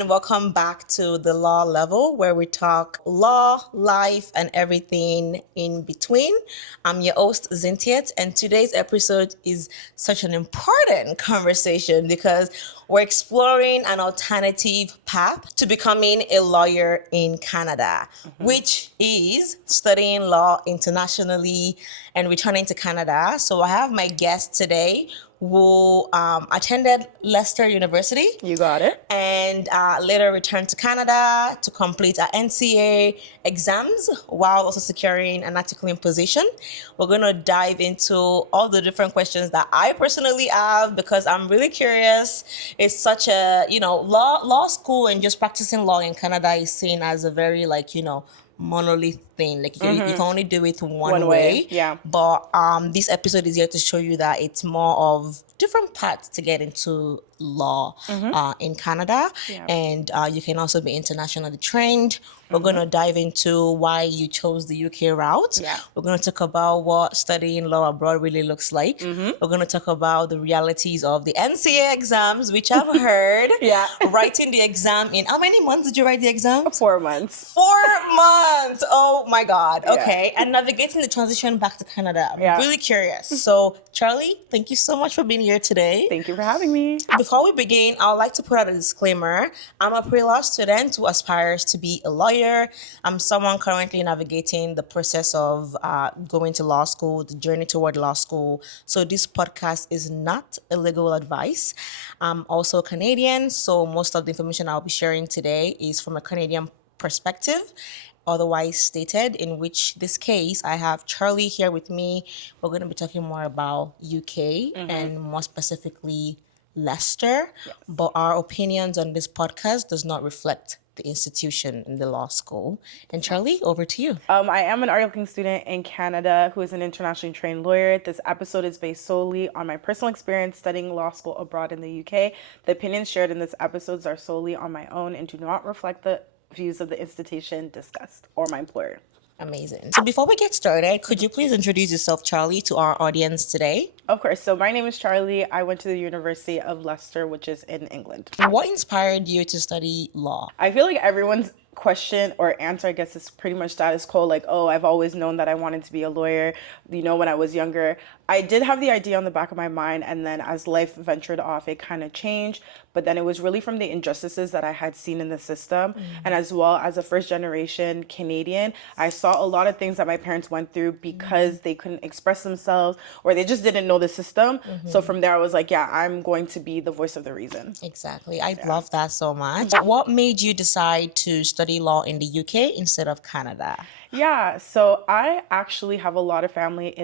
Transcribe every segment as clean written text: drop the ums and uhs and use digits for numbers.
and welcome back to The Law Level, where we talk law, life, and everything in between. I'm your host, Zintiet, and today's episode is such an important conversation because we're exploring an alternative path to becoming a lawyer in Canada, which is studying law internationally and returning to Canada. So I have my guest today who attended Leicester University. You got it. And later returned to Canada to complete our NCA exams while also securing an articling position. We're going to dive into all the different questions that I personally have because I'm really curious. It's such a, law school and just practicing law in Canada is seen as a very monolith thing. Like you can only do it one way. Yeah. But this episode is here to show you that it's more of different paths to get into law in Canada. Yeah. And you can also be internationally trained. We're going to dive into why you chose the UK route. Yeah. We're going to talk about what studying law abroad really looks like. We're going to talk about the realities of the NCA exams, which I've heard. Yeah. Writing the exam in, how many months did you write the exam? 4 months. 4 months. Oh my God. Yeah. Okay. And navigating the transition back to Canada. I'm really curious. So, Charlie, thank you so much for being here today. Thank you for having me. Before we begin, I would like to put out a disclaimer. I'm a pre-law student who aspires to be a lawyer. I'm someone currently navigating the process of going to law school, the journey toward law school. So this podcast is not a legal advice. I'm also Canadian, so most of the information I'll be sharing today is from a Canadian perspective, otherwise stated, in which this case I have Charlie here with me. We're going to be talking more about UK and more specifically Leicester, but our opinions on this podcast does not reflect the institution in the law school. And Charlie, over to you. I am an art looking student in Canada who is an internationally trained lawyer. This episode is based solely on my personal experience studying law school abroad in the UK. The opinions shared in this episodes are solely on my own and do not reflect the views of the institution discussed or my employer. Amazing. So before we get started, could you please introduce yourself, Charlie, to our audience today? Of course. So my name is Charlie. I went to the University of Leicester, which is in England. What inspired you to study law? I feel like everyone's question or answer, I guess, is pretty much status quo. Like, oh, I've always known that I wanted to be a lawyer, when I was younger. I did have the idea on the back of my mind, and then as life ventured off, it kind of changed. But then it was really from the injustices that I had seen in the system. And as well as a first generation Canadian, I saw a lot of things that my parents went through because they couldn't express themselves or they just didn't know the system. So from there, I was like, yeah, I'm going to be the voice of the reason. Exactly. I love that so much. What made you decide to study law in the UK instead of Canada? Yeah, so I actually have a lot of family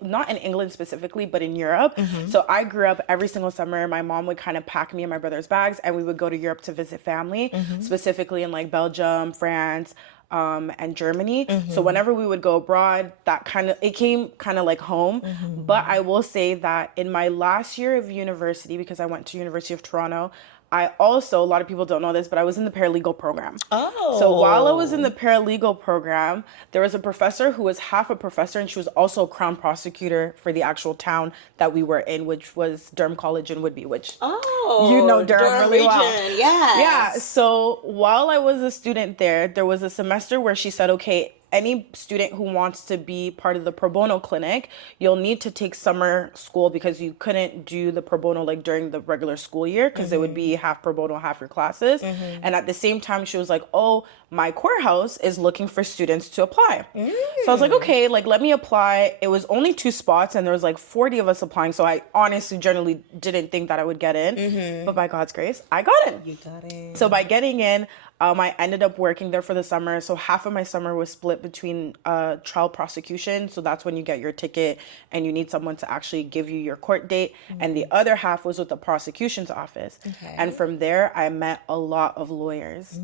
not in England specifically, but in Europe. So I grew up every single summer. My mom would kind of pack me and my brother's bags and we would go to Europe to visit family, specifically in like Belgium, France, and Germany. So whenever we would go abroad, it came kind of like home. But I will say that in my last year of university, because I went to University of Toronto, I also, a lot of people don't know this, but I was in the paralegal program. Oh. So while I was in the paralegal program, there was a professor who was half a professor, and she was also a crown prosecutor for the actual town that we were in, which was Durham College in Whitby, which you know Durham really well. Yes. Yeah. So while I was a student there was a semester where she said, okay, any student who wants to be part of the pro bono clinic, you'll need to take summer school because you couldn't do the pro bono like during the regular school year because it would be half pro bono, half your classes. And at the same time, she was like, oh, my courthouse is looking for students to apply. So I was like, okay, like let me apply. It was only 2 spots and there was like 40 of us applying. So I honestly generally didn't think that I would get in. But by God's grace, I got in. You got it. So by getting in, I ended up working there for the summer. So half of my summer was split between trial prosecution. So that's when you get your ticket and you need someone to actually give you your court date. And the other half was with the prosecution's office. Okay. And from there, I met a lot of lawyers.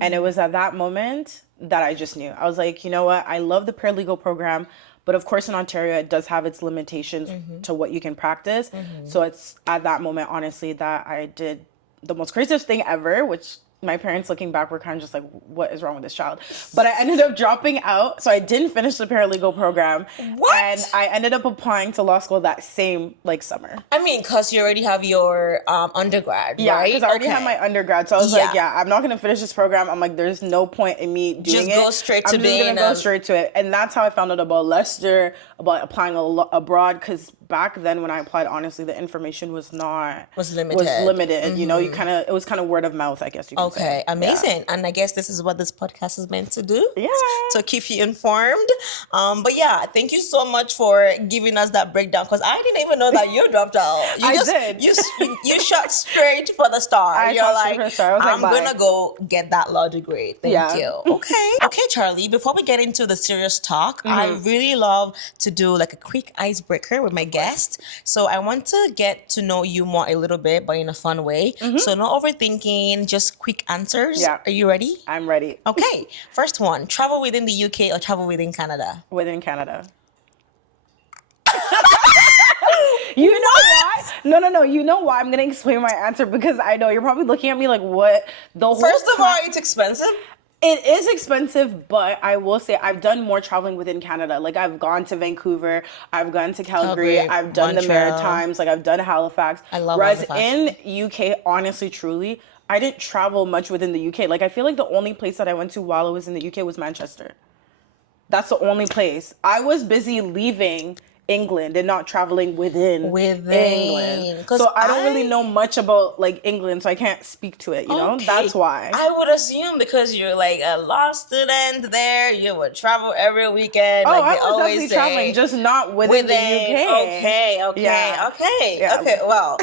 And it was at that moment that I just knew. I was like, you know what? I love the paralegal program. But of course, in Ontario, it does have its limitations to what you can practice. So it's at that moment, honestly, that I did the most craziest thing ever, which my parents looking back were kind of just like, what is wrong with this child? But I ended up dropping out. So I didn't finish the paralegal program. What? And I ended up applying to law school that same like summer. I mean, because you already have your undergrad, Yeah, right? because I already had my undergrad. So I was like, yeah, I'm not going to finish this program. I'm like, there's no point in me doing Just it. go straight to I'm just going to go straight to it. And that's how I found out about Leicester, about applying abroad. Because back then when I applied, honestly, the information was limited. You know, it was kind of word of mouth, I guess you could say. Okay, amazing. Yeah. And I guess this is what this podcast is meant to do. Yeah. To keep you informed. But yeah, thank you so much for giving us that breakdown, because I didn't even know that you dropped out. I did. You shot straight for the star. You're like, for the star. I was like, I'm going to go get that law degree. Thank you. Okay. Okay, Charlie, before we get into the serious talk, I really love to do like a quick icebreaker with my guest. So I want to get to know you more a little bit, but in a fun way. So no overthinking, just quick answers. Yeah. Are you ready? I'm ready. Okay. First one, travel within the UK or travel within Canada? Within Canada. You know why? No. You know why? I'm going to explain my answer, because I know you're probably looking at me like, what? First of all, it's expensive. It is expensive, but I will say I've done more traveling within Canada. Like, I've gone to Vancouver, I've gone to Calgary, I've done the Maritimes, like I've done Halifax. I love Whereas Halifax. in UK, honestly, truly, I didn't travel much within the UK. Like, I feel like the only place that I went to while I was in the UK was Manchester. That's the only place. I was busy leaving England and not traveling within England. So I don't really know much about like England, so I can't speak to it, you know? That's why. I would assume because you're like a law student there, you would travel every weekend. Oh, like I was definitely traveling, just not within the UK. Okay, well,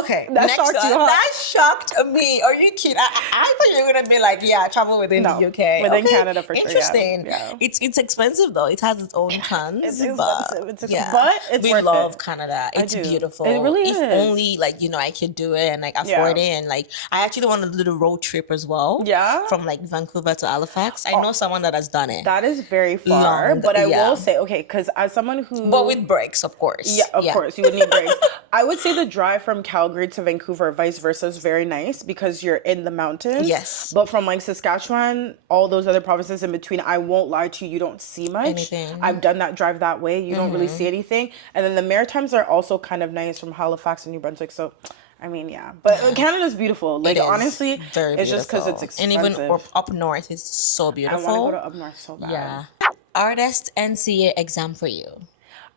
okay. That shocked you, huh? That shocked me. Are you kidding? I thought you were going to be like, yeah, travel within the UK. Within Canada for sure. Interesting. Yeah. It's expensive though. It has its own cons. It's expensive. It's expensive. Yeah. But it's we worth love it. Canada. It's beautiful. It really if is. only like I could do it and like afford it, and like I actually want to do the road trip as well. Yeah. From like Vancouver to Halifax. I know someone that has done it. That is very far, but I will say, okay, because as someone who, but with breaks, of course. Yeah, of course, you would need breaks. I would say the drive from Calgary to Vancouver, vice versa, is very nice because you're in the mountains. Yes. But from like Saskatchewan, all those other provinces in between, I won't lie to you, you don't see much. Anything. I've done that drive that way. You don't really see anything. And then the Maritimes are also kind of nice from Halifax and New Brunswick. So, I mean, yeah. But Canada's beautiful. Like, honestly, it's just because it's expensive. And even up north is so beautiful. I want to go to up north so bad. Yeah. Hardest NCA exam for you?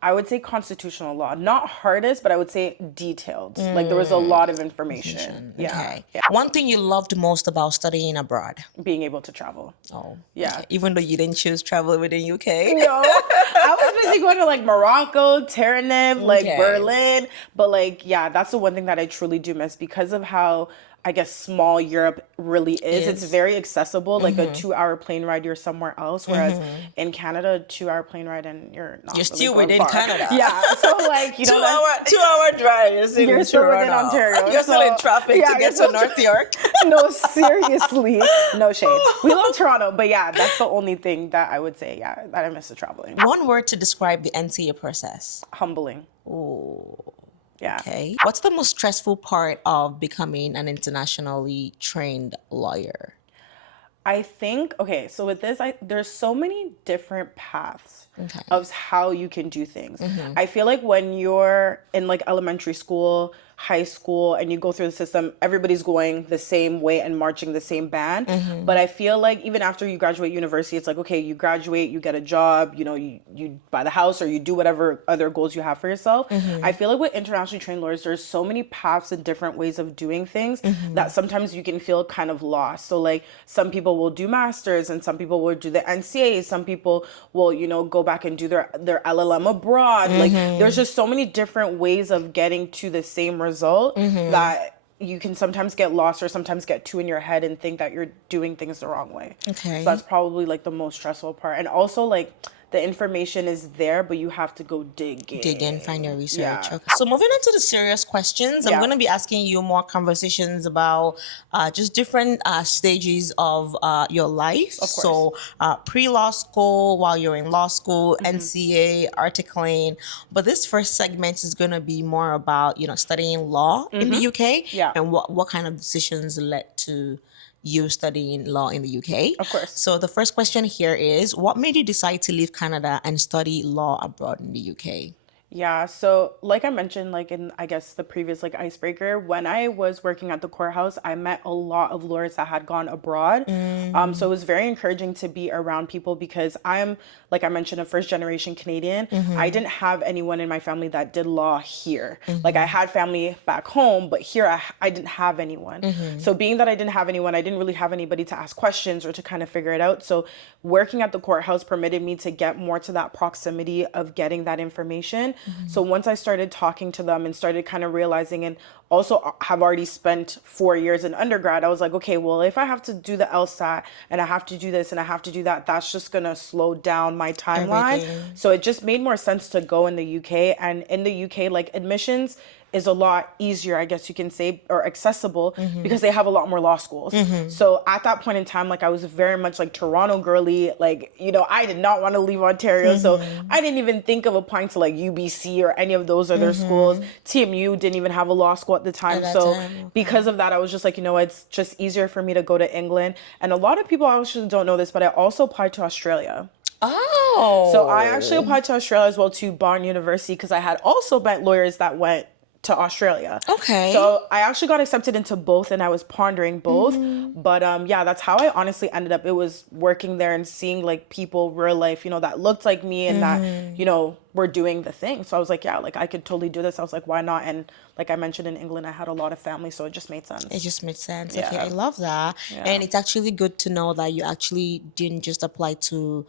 I would say constitutional law. Not hardest, but I would say detailed. Like, there was a lot of information. Yeah. Okay. Yeah. One thing you loved most about studying abroad? Being able to travel. Oh. Yeah. Okay. Even though you didn't choose travel within UK? No. I was busy going to, like, Morocco, Tenerife, like, Berlin. But, like, yeah, that's the one thing that I truly do miss because of how, I guess, small Europe really is. It's very accessible. Like a 2-hour plane ride, you're somewhere else. Whereas in Canada, a 2-hour plane ride and you're not. You're really still going within far. Canada. Yeah. So like, you know, 2-hour drive. You're still within Ontario. You're still in traffic to get to North York. No, seriously. No shade. We love Toronto, but yeah, that's the only thing that I would say, that I miss the traveling. One word to describe the NCA process. Humbling. Ooh. Yeah. Okay. What's the most stressful part of becoming an internationally trained lawyer? I think, okay, so with this, there's so many different paths of how you can do things. I feel like when you're in like elementary school, high school, and you go through the system, everybody's going the same way and marching the same band. But I feel like even after you graduate university, it's like, okay, you graduate, you get a job, you know, you buy the house or you do whatever other goals you have for yourself. I feel like with internationally trained lawyers, there's so many paths and different ways of doing things that sometimes you can feel kind of lost. So like some people will do masters and some people will do the NCA. Some people will, you know, go back and do their LLM abroad. Like there's just so many different ways of getting to the same result that you can sometimes get lost or sometimes get too in your head and think that you're doing things the wrong way. Okay. So that's probably like the most stressful part. And also like the information is there, but you have to go dig in, find your research. Yeah. Okay. So moving on to the serious questions, I'm going to be asking you more conversations about just different stages of your life. Of course. So pre-law school, while you're in law school, NCA, articling. But this first segment is going to be more about, you know, studying law in the UK and what kind of decisions led to, you studying law in the UK. Of course. So the first question here is, what made you decide to leave Canada and study law abroad in the UK? Yeah, so like I mentioned, like in I guess the previous like icebreaker, when I was working at the courthouse, I met a lot of lawyers that had gone abroad. So it was very encouraging to be around people because I'm, like I mentioned, a first generation Canadian. I didn't have anyone in my family that did law here. Like I had family back home, but here I didn't have anyone. So being that I didn't have anyone, I didn't really have anybody to ask questions or to kind of figure it out. So working at the courthouse permitted me to get more to that proximity of getting that information. So once I started talking to them and started kind of realizing, and also have already spent 4 years in undergrad, I was like, okay, well, if I have to do the LSAT and I have to do this and I have to do that, that's just going to slow down my timeline. Everything. So it just made more sense to go in the UK. And in the UK, like admissions is a lot easier, I guess you can say, or accessible because they have a lot more law schools. So at that point in time, like I was very much like Toronto girly, like, you know, I did not want to leave Ontario. So I didn't even think of applying to like UBC or any of those other schools. TMU didn't even have a law school at the time. At that So time, okay. because of that, I was just like, you know, it's just easier for me to go to England. And a lot of people actually don't know this, but I also applied to Australia. Oh. So I actually applied to Australia as well, to Bond University, because I had also met lawyers that went to Australia. Okay. So I actually got accepted into both and I was pondering both. But yeah, that's how I honestly ended up. It was working there and seeing like people real life, you know, that looked like me and that, you know, were doing the thing. So I was like, yeah, like I could totally do this. I was like, why not? And like I mentioned, in England, I had a lot of family, so it just made sense. It just made sense. Yeah. Okay, I love that. And it's actually good to know that you actually didn't just apply to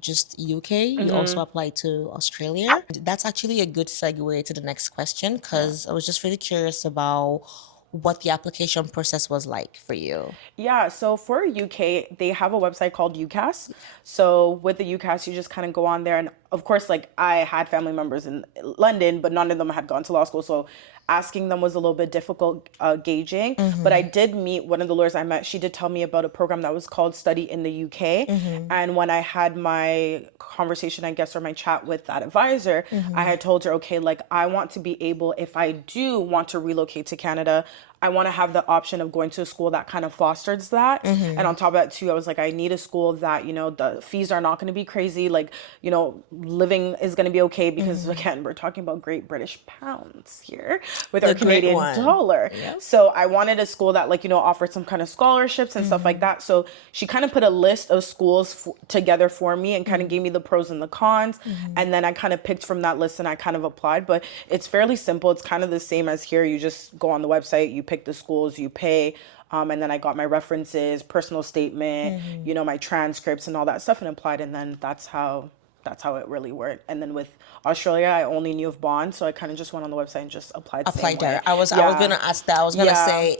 just UK, you also applied to Australia. That's actually a good segue to the next question because I was just really curious about what the application process was like for you. Yeah, so for UK, they have a website called UCAS. So with the UCAS, you just kind of go on there. And of course, like I had family members in London, but none of them had gone to law school. So asking them was a little bit difficult gauging. But I did meet one of the lawyers I met. She did tell me about a program that was called Study in the UK. And when I had my conversation, I guess, or my chat with that advisor, I had told her, okay, like I want to be able, if I do want to relocate to Canada, I want to have the option of going to a school that kind of fosters that. And on top of that too, I was like, I need a school that, you know, the fees are not going to be crazy. Like, you know, living is going to be okay because again, we're talking about Great British pounds here with our Canadian dollar. Yep. So I wanted a school that, like, you know, offered some kind of scholarships and stuff like that. So she kind of put a list of schools together for me and kind of gave me the pros and the cons. And then I kind of picked from that list and I kind of applied, but it's fairly simple. It's kind of the same as here. You just go on the website, you pick the schools, you pay, and then I got my references, personal statement, you know, my transcripts and all that stuff and applied. And then that's how it really worked. And then with Australia, I only knew of Bond, so I kind of just went on the website and just applied. Applied there. I was gonna ask that. I was gonna say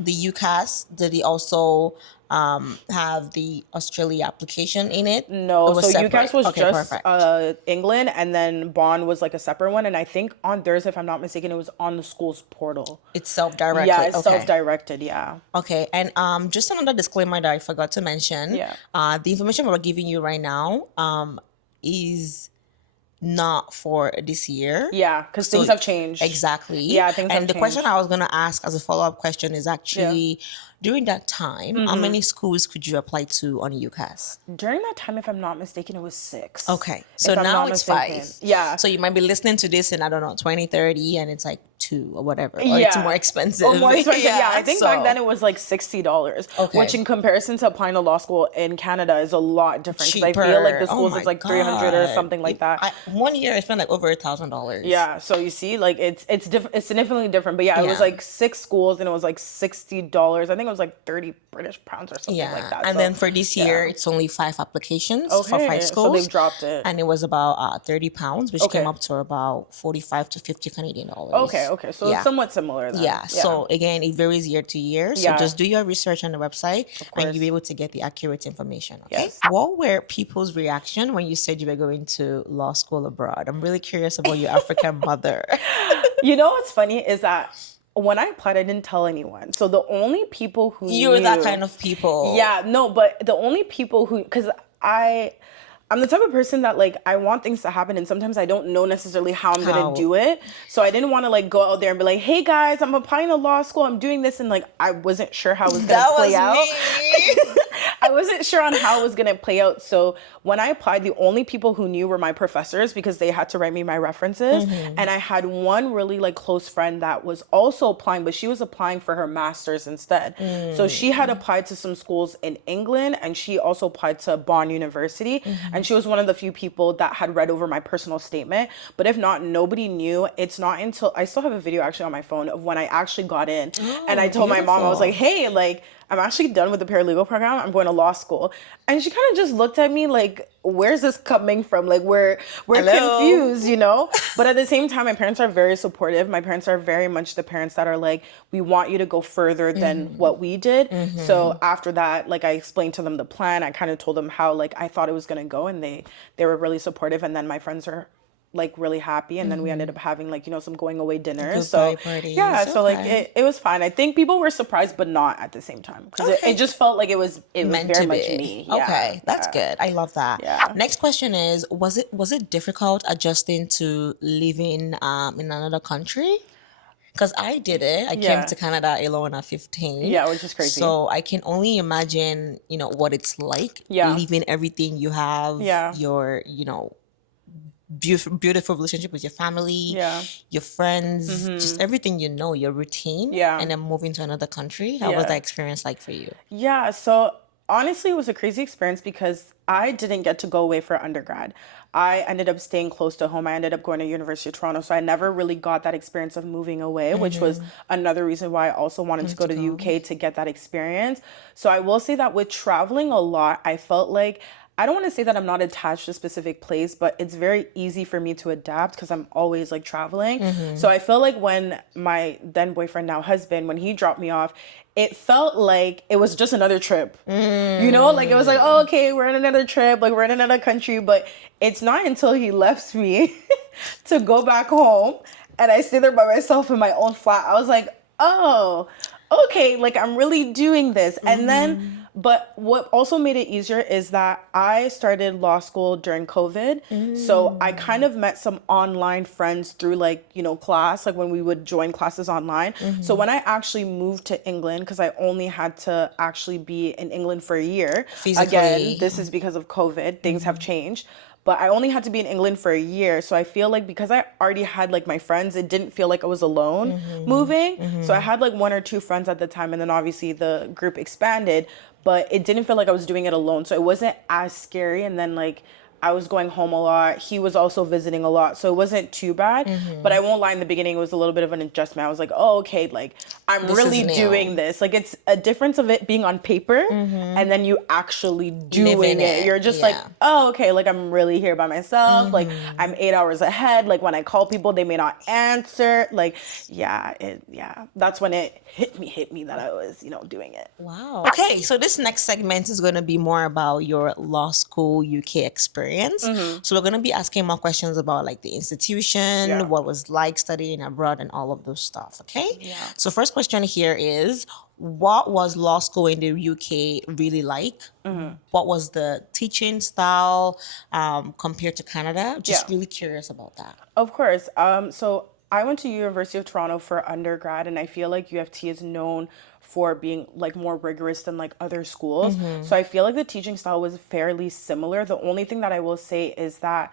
the UCAS, did they also have the Australia application in it? No, It was so separate. UCAS was Okay, just perfect. England, and then Bond was like a separate one. And I think on Thursday, if I'm not mistaken, it was on the school's portal. It's self-directed. Yeah, it's okay. self-directed. Yeah. Okay, and just another disclaimer that I forgot to mention. Yeah. The information we're giving you right now is not for this year. Yeah, because So- things have changed. Exactly. Yeah, things have And the question changed. I was gonna ask as a follow-up question is actually during that time, how many schools could you apply to on UCAS? During that time, if I'm not mistaken, it was 6. Okay, so If I'm now not it's mistaken. 5. Yeah. So you might be listening to this in, I don't know, 2030, and it's like 2 or whatever, or Yeah. it's more expensive. Oh, more expensive. Yeah, I think back so- then it was like $60, Okay. which in comparison to applying to law school in Canada is a lot different. Because I cheaper. feel like the Oh schools my it's like 300 or God. something like that. 1 year I spent like over $1,000. Yeah, so you see, like it's it's significantly different. But yeah, it was Yeah. like 6 schools and it was like $60. I think it was like 30 British pounds or something Yeah, like that. and So, then for this year, yeah. it's only 5 applications for Okay, 5 so schools. they've dropped it. And it was about £30, which Okay. came up to about 45 to 50 Canadian dollars. Okay, so Yeah. it's somewhat similar then. Yeah. So again, it varies year to year. So Yeah. just do your research on the website and course. you'll be able to get the accurate information. Okay. Yes. What were people's reaction when you said you were going to law school abroad? I'm really curious about your African mother. You know what's funny is that when I applied, I didn't tell anyone. So the only people who You're that knew- kind of people. Yeah, no, but the only people who, because I I'm the type of person that like I want things to happen and sometimes I don't know necessarily how I'm gonna How? do it. So I didn't want to like go out there and be like, hey guys, I'm applying to law school, I'm doing this, and like I wasn't sure how it was gonna That play was out. me. I wasn't sure on how it was gonna play out. So when I applied, the only people who knew were my professors because they had to write me my references. And I had one really like close friend that was also applying, but she was applying for her master's instead. So she had applied to some schools in England and she also applied to Bonn University. And she was one of the few people that had read over my personal statement. But if not, nobody knew. It's not until I still have a video actually on my phone of when I actually got in. And I Oh, told my mom, I was like, beautiful. hey, like, I'm actually done with the paralegal program. I'm going to law school. And she kind of just looked at me like, where's this coming from? Like we're Hello. confused, you know? But at the same time, my parents are very supportive. My parents are very much the parents that are like, we want you to go further than what we did. So after that, like I explained to them the plan. I kind of told them how like I thought it was gonna go and they were really supportive. And then my friends are like really happy and then we ended up having like some going away dinners, Goodbye so parties. yeah, so like Okay. it was fine. I think people were surprised but not at the same time because it Okay. just felt like it was Meant very to much be. me. Yeah, Okay, that's yeah, good. I love that. yeah, Next question is, was it difficult adjusting to living in another country? Because I did it. I came yeah, to Canada alone at 15. yeah, which is crazy. So I can only imagine, what it's like Yeah, leaving everything you have, yeah, your, beautiful relationship with your family, yeah, your friends, just everything your routine, yeah, and then moving to another country. How was that yeah. experience like for you? Yeah, so honestly, it was a crazy experience because I didn't get to go away for undergrad. I ended up staying close to home. I ended up going to University of Toronto, so I never really got that experience of moving away, which was another reason why I also wanted to Wanted go to to the go. UK to get that experience. So I will say that with traveling a lot, I felt like I don't want to say that I'm not attached to a specific place, but it's very easy for me to adapt because I'm always like traveling. So I feel like when my then boyfriend, now husband, when he dropped me off, it felt like it was just another trip. Like it was like, oh, Mm. okay, we're in another trip, like we're in another country, but it's not until he left me to go back home and I stay there by myself in my own flat. I was like, oh, okay, like I'm really doing this. And then, but what also made it easier is that I started law school during COVID. So I kind of met some online friends through like, class, like when we would join classes online. So when I actually moved to England, because I only had to actually be in England for a year, again, Physically. this is because of COVID, things have changed. But I only had to be in England for a year. So I feel like because I already had like my friends, it didn't feel like I was alone moving. So I had like one or two friends at the time. And then obviously the group expanded, but it didn't feel like I was doing it alone. So it wasn't as scary. And then like I was going home a lot. He was also visiting a lot. So it wasn't too bad. But I won't lie, in the beginning, it was a little bit of an adjustment. I was like, oh, okay, like I'm This is really new. doing this. Like it's a difference of it being on paper and then you actually Living doing it. it. You're just like, Yeah. oh, okay, like I'm really here by myself. Like I'm 8 hours ahead. Like when I call people, they may not answer. Like, yeah. That's when it hit me that I was, doing it. Wow. Okay, so this next segment is going to be more about your law school UK experience. So we're going to be asking more questions about like the institution, Yeah. what was like studying abroad, and all of those stuff. Okay. Yeah. So first question here is, what was law school in the UK really like? What was the teaching style compared to Canada? Yeah. Just really curious about that. Of course. So I went to University of Toronto for undergrad, and I feel like UFT is known for being like more rigorous than like other schools. So I feel like the teaching style was fairly similar. The only thing that I will say is that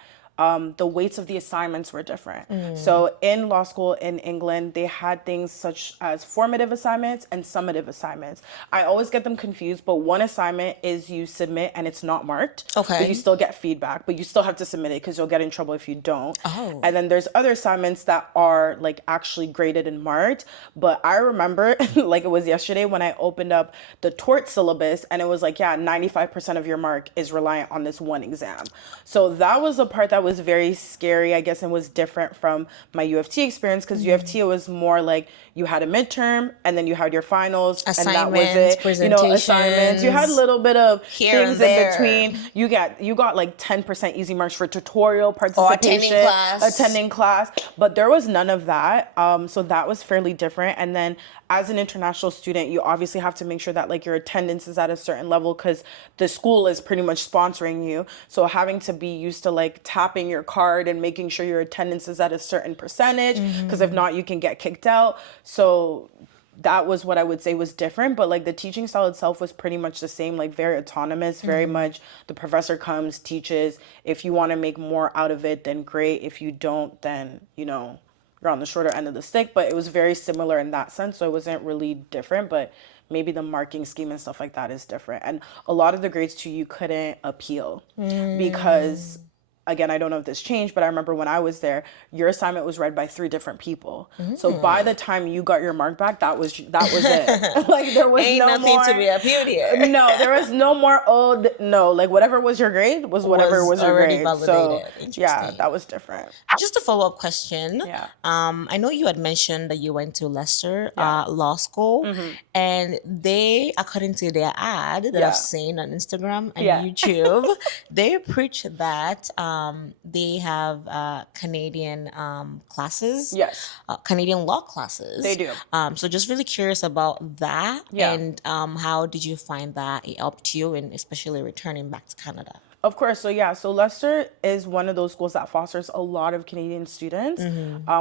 the weights of the assignments were different. So in law school in England, they had things such as formative assignments and summative assignments. I always get them confused, but one assignment is you submit and it's not marked, but you Okay. still get feedback, but you still have to submit it because you'll get in trouble if you don't. Oh. And then there's other assignments that are like actually graded and marked. But I remember like it was yesterday when I opened up the tort syllabus and it was like, yeah, 95% of your mark is reliant on this one exam. So that was the part that was was very scary, I guess, and was different from my U of T experience, because U of T, it was more like you had a midterm and then you had your finals and that was Assignments, it. You know, assignments. You had a presentations, little bit of here things and in there, between. You got like 10% easy marks for tutorial or attending participation, class. attending class, but there was none of that. So that was fairly different. And then as an international student, you obviously have to make sure that like your attendance is at a certain level, because the school is pretty much sponsoring you. So having to be used to like tapping your card and making sure your attendance is at a certain percentage, because if not, you can get kicked out. So that was what I would say was different, but like the teaching style itself was pretty much the same, like very autonomous, very much the professor comes, teaches. If you want to make more out of it, then great. If you don't, then, you know, you're on the shorter end of the stick. But it was very similar in that sense, so it wasn't really different, but maybe the marking scheme and stuff like that is different. And a lot of the grades too, you couldn't appeal, because again, I don't know if this changed, but I remember when I was there, your assignment was read by 3 different people. So by the time you got your mark back, that was it. Like there was Ain't no nothing more to be appealed here. no, there was no more no, like whatever was your grade was whatever was your already grade. So validated. yeah, Interesting. that was different. Just a follow-up question. Yeah. I know you had mentioned that you went to Leicester Yeah. Law School, and they, according to their ad that Yeah. I've seen on Instagram and Yeah. YouTube, they preach that they have Canadian classes, Yes. Canadian law classes. They do. So just really curious about that, Yeah. and how did you find that it helped you, and especially returning back to Canada? Of course. So yeah, so Leicester is one of those schools that fosters a lot of Canadian students,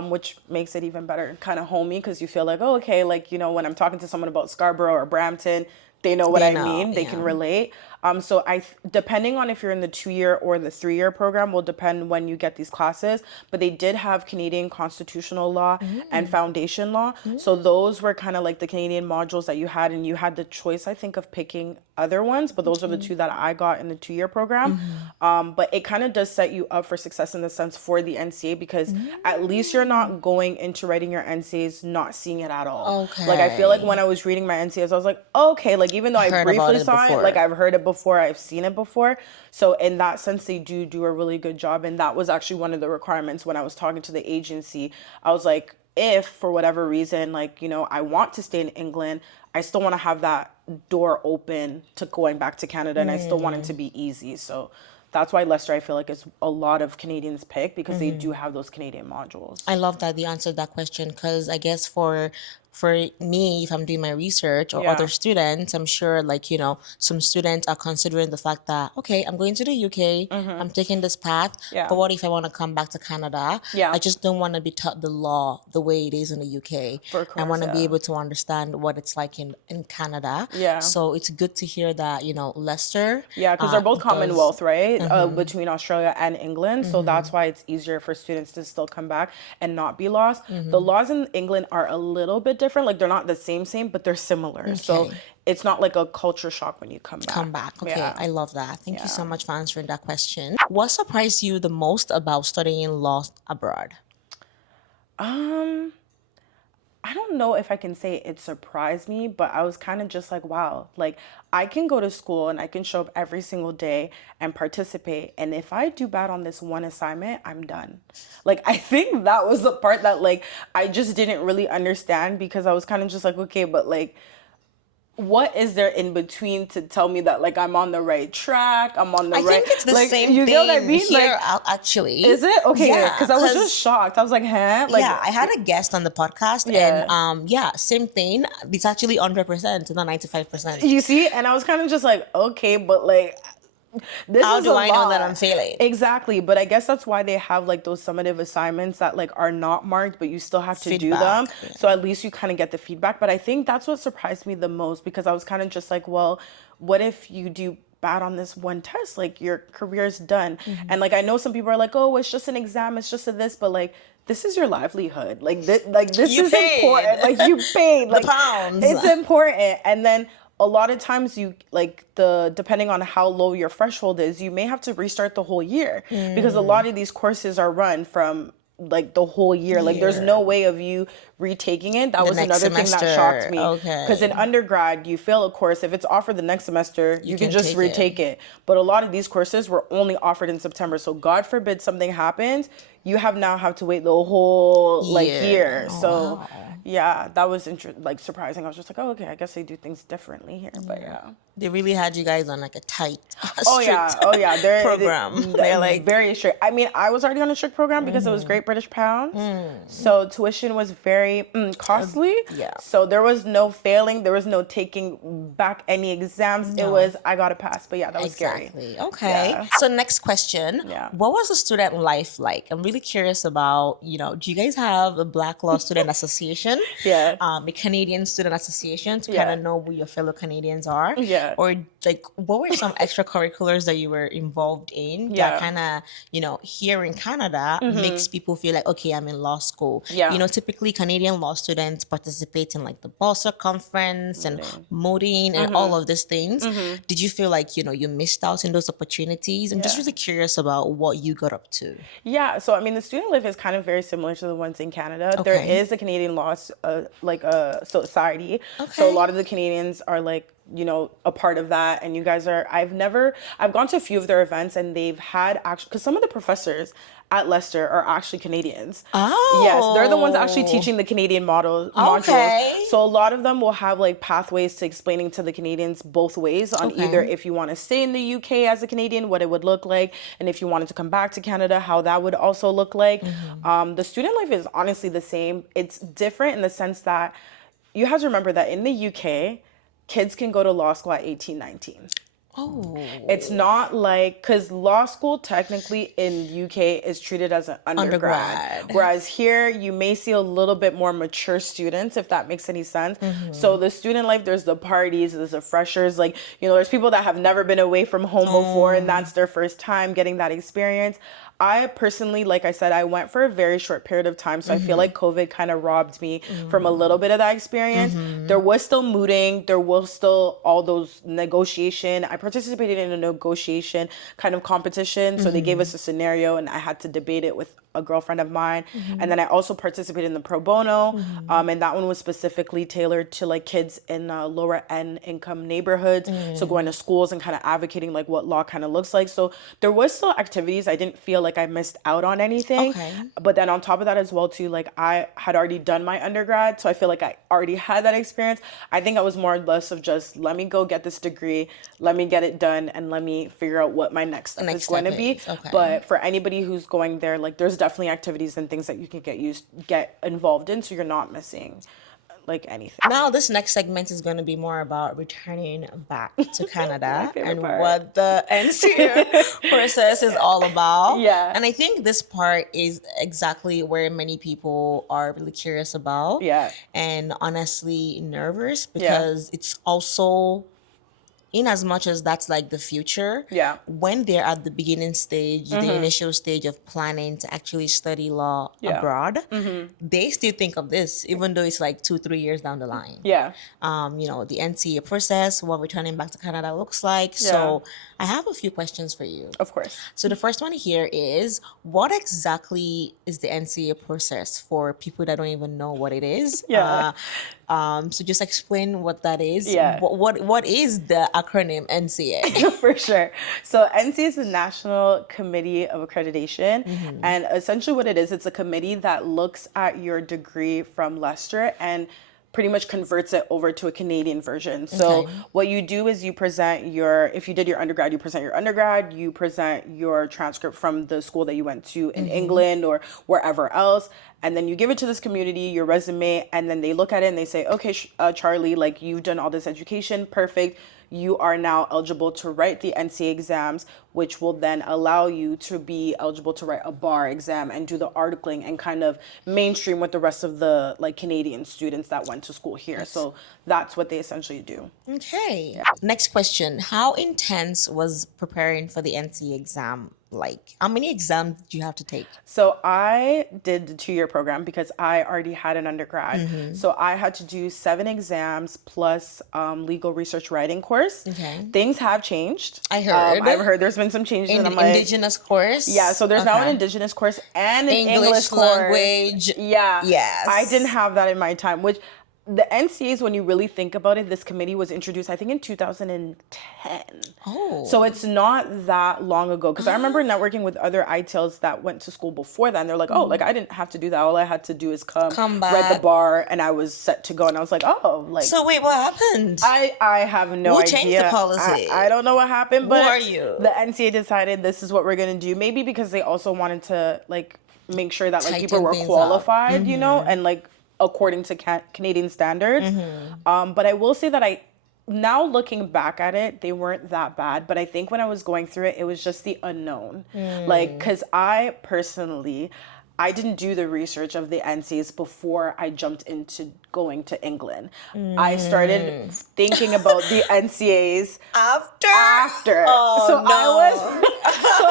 which makes it even better, kind of homey, because you feel like, oh, okay, like, you know, when I'm talking to someone about Scarborough or Brampton, they know what They I know, mean. They yeah. can relate. So depending on if you're in the 2-year or the 3-year program, will depend when you get these classes. But they did have Canadian constitutional law and foundation law. So those were kind of like the Canadian modules that you had, and you had the choice, I think, of picking other ones. But those are the 2 that I got in the 2-year program. But it kind of does set you up for success in the sense for the NCA, because at least you're not going into writing your NCAs not seeing it at all. Okay. Like I feel like when I was reading my NCAs, I was like, okay, like even though I Heard about briefly it saw it, before. like I've heard it before, I've seen it before. So in that sense, they do a really good job. And that was actually one of the requirements when I was talking to the agency. I was like, if for whatever reason, like, you know, I want to stay in England, I still want to have that door open to going back to Canada, and I still want it to be easy. So that's why Leicester, I feel like, it's a lot of Canadians pick, because they do have those Canadian modules. I love that you answered that question, because I guess for me, if I'm doing my research, or Yeah. other students, I'm sure, like, you know, some students are considering the fact that, okay, I'm going to the UK, I'm taking this path, Yeah. but what if I want to come back to Canada? Yeah. I just don't want to be taught the law the way it is in the UK. For I course, want to be yeah. able to understand what it's like in Canada. Yeah. So it's good to hear that, you know, Leicester. Yeah, because they're both does- Commonwealth, right? Between Australia and England. So that's why it's easier for students to still come back and not be lost. The laws in England are a little bit different. Like they're not the same, but they're similar. So Okay. it's not like a culture shock when you come back. Come back. Okay, Yeah. I love that. Thank you so Yeah. much for answering that question. What surprised you the most about studying law abroad? I don't know if I can say it surprised me, but I was kind of just like, wow, like I can go to school and I can show up every single day and participate. And if I do bad on this one assignment, I'm done. Like, I think that was the part that like I just didn't really understand, because I was kind of just like, okay, but like, what is there in between to tell me that like I'm on the right track? I'm on the I right. think it's the like, same you thing know what I mean? here, Like, actually. is it okay? Yeah, Because I was just shocked. I was like, huh? Like, yeah, I had a guest on the podcast, Yeah. and yeah, same thing. It's actually 100%, not 95%. you see, and I was kind of just like, okay, but like, this How is do a I know lot. that I'm failing? Exactly, but I guess that's why they have like those summative assignments that like are not marked, but you still have to do them. Feedback, yeah. So at least you kind of get the feedback. But I think that's what surprised me the most, because I was kind of just like, well, what if you do bad on this one test? Like your career's done. And like I know some people are like, oh, it's just an exam, it's just a this, but like this is your livelihood. Like this You is paid. important. Like you paid. Like pounds. it's important. And then a lot of times you like depending on how low your threshold is, you may have to restart the whole year, because a lot of these courses are run from like the whole year. Like there's no way of you retaking it. That The was next another thing that shocked semester. me. Because in Okay. undergrad, you fail a course. If it's offered the next semester, You you can can just take it. retake it. But a lot of these courses were only offered in September. So God forbid something happens, you have to wait the whole like Year. year. Oh, So wow. yeah, that was like surprising. I was just like, oh, okay, I guess they do things differently here. But Yeah. yeah. They really had you guys on like a tight, Oh strict yeah, oh yeah. program. They're like, Very strict. I mean, I was already on a strict program because it was Great British Pounds, so tuition was very costly. yeah. So there was no failing. There was no taking back any exams. It No. was I got to pass. But yeah, that was scary. Exactly. Okay. Yeah. So next question. Yeah. What was the student life like? I'm really curious about, do you guys have a Black Law Student Association? Yeah. A Canadian Student Association to kind Yeah. of know who your fellow Canadians are? Yeah. Or like what were some extracurriculars that you were involved in that Yeah. kind of, here in Canada makes people feel like, okay, I'm in law school. Yeah. Typically Canadian law students participate in like the Balsa conference and Mooding. modding and all of these things. Did you feel like, you missed out in those opportunities? I'm just Yeah. really curious about what you got up to. Yeah, so I mean, the student life is kind of very similar to the ones in Canada. There Okay. is a Canadian law, like a society. So a Okay. lot of the Canadians are like, a part of that. And you guys I've gone to a few of their events and they've had actually, because some of the professors at Leicester are actually Canadians. Oh. Yes, they're the ones actually teaching the Canadian modules. Okay. So a lot of them will have like pathways to explaining to the Canadians both ways on Okay. either if you want to stay in the UK as a Canadian, what it would look like, and if you wanted to come back to Canada, how that would also look like. The student life is honestly the same. It's different in the sense that you have to remember that in the UK, kids can go to law school at 18, 19. Oh. It's not like, because law school technically in UK is treated as an undergrad. Whereas here you may see a little bit more mature students, if that makes any sense. So the student life, there's the parties, there's the freshers, like, there's people that have never been away from home before and that's their first time getting that experience. I personally, like I said, I went for a very short period of time. So I feel like COVID kind of robbed me from a little bit of that experience. There was still mooting. There was still all those negotiation. I participated in a negotiation kind of competition. So they gave us a scenario and I had to debate it with a girlfriend of mine. And then I also participated in the pro bono. And that one was specifically tailored to like kids in lower end income neighborhoods. So going to schools and kind of advocating like what law kind of looks like. So there was still activities. I didn't feel like I missed out on anything. Okay. But then on top of that as well too, like I had already done my undergrad. So I feel like I already had that experience. I think I was more or less of just, let me go get this degree, let me get it done, and let me figure out what my next step is going to be. Okay. But for anybody who's going there, like there's definitely activities and things that you can get involved in, so you're not missing like anything. Now this next segment is going to be more about returning back to Canada and part. what the NCA process is all about. Yeah. And I think this part is exactly where many people are really curious about. Yeah. And honestly nervous because it's also, in as much as that's like the future, Yeah. when they're at the beginning stage, the initial stage of planning to actually study law abroad, they still think of this, even though it's like 2-3 years down the line. Yeah. The NCA process, what returning back to Canada looks like. So I have a few questions for you. Of course. So the first one here is, what exactly is the NCA process for people that don't even know what it is? Yeah. So just explain what that is. Yeah. What is the acronym NCA? For sure. So NCA is the National Committee of Accreditation. And essentially what it is, it's a committee that looks at your degree from Leicester and pretty much converts it over to a Canadian version. So Okay. what you do is you present if you did your undergrad, you present your undergrad, you present your transcript from the school that you went to in England or wherever else. And then you give it to this community, your resume, and then they look at it and they say, okay, Charlie, like you've done all this education, perfect. You are now eligible to write the NCA exams, which will then allow you to be eligible to write a bar exam and do the articling and kind of mainstream with the rest of the like Canadian students that went to school here. So that's what they essentially do. Okay. Next question. How intense was preparing for the NCA exam? Like, how many exams did you have to take? So I did the 2-year program because I already had an undergrad. So I had to do 7 exams plus legal research writing course. Okay. Things have changed. I heard. I've heard there's been doing some changes, In and I'm like, indigenous course? yeah, so there's now an Okay. indigenous course and an English English course. language. Yeah. I didn't Yes. have that in my time, which the NCAs, when you really think about it, this committee was introduced, I think, in 2010. So Oh. it's not that long ago. Because I remember networking with other ITLs that went to school before that, and they're like, oh, like I didn't have to do that. All I had to do is Come read the back. bar, and I was set to go. And I was like, oh, like So wait, what happened? I have no Who idea. changed the policy? I don't know what happened, Who but are you? the NCA decided this is what we're gonna do. Maybe because they also wanted to like make sure that like people Tighten were things up. qualified, you know, and like according to Canadian standards. But I will say that now looking back at it, they weren't that bad. But I think when I was going through it, it was just the unknown. Like, because I personally, I didn't do the research of the NCAs before I jumped into going to England. I started thinking about the NCAs after. Oh, so no.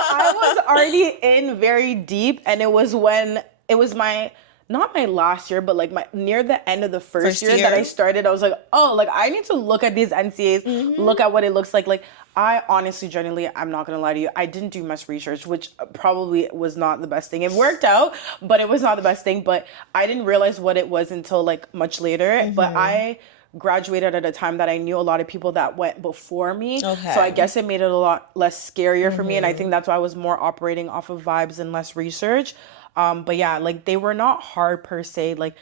I was already in very deep, and it was when it was my not my last year, but like my near the end of the first year that I started, I was like, oh, like I need to look at these NCAs, look at what it looks like. Like I honestly, genuinely, I'm not gonna lie to you, I didn't do much research, which probably was not the best thing. It worked out, but it was not the best thing. But I didn't realize what it was until like much later. But I graduated at a time that I knew a lot of people that went before me. Okay. So I guess it made it a lot less scarier for me. And I think that's why I was more operating off of vibes and less research. But yeah, like they were not hard per se. Like,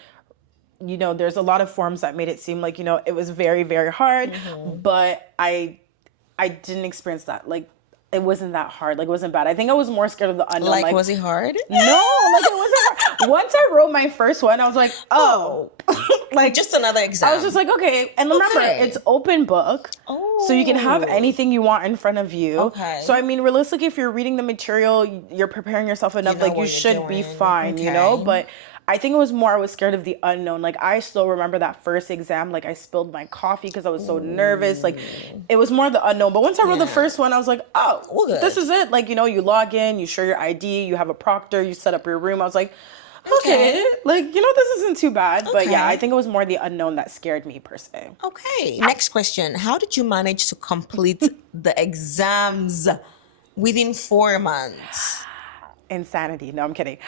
you know, there's a lot of forums that made it seem like, you know, it was very, very hard. But I didn't experience that. Like, it wasn't that hard. Like, it wasn't bad. I think I was more scared of the unknown. Like, was it hard? No, like it wasn't hard. Once I wrote my first one, I was like, oh. Like Just another exam. I was just like, okay. And remember, it's open book. So you can have anything you want in front of you. Okay. So I mean, realistically, if you're reading the material, you're preparing yourself enough, know like you what you're should be doing. fine, you know? But I think it was more I was scared of the unknown. Like I still remember that first exam, like I spilled my coffee because I was so nervous. Like it was more the unknown. But once I wrote the first one, I was like, oh, good. this is it. Like, you know, you log in, you share your ID, you have a proctor, you set up your room. I was like, okay, like, you know, this isn't too bad. But yeah, I think it was more the unknown that scared me per se. Okay. Next question. How did you manage to complete the exams within 4 months? Insanity. No, I'm kidding.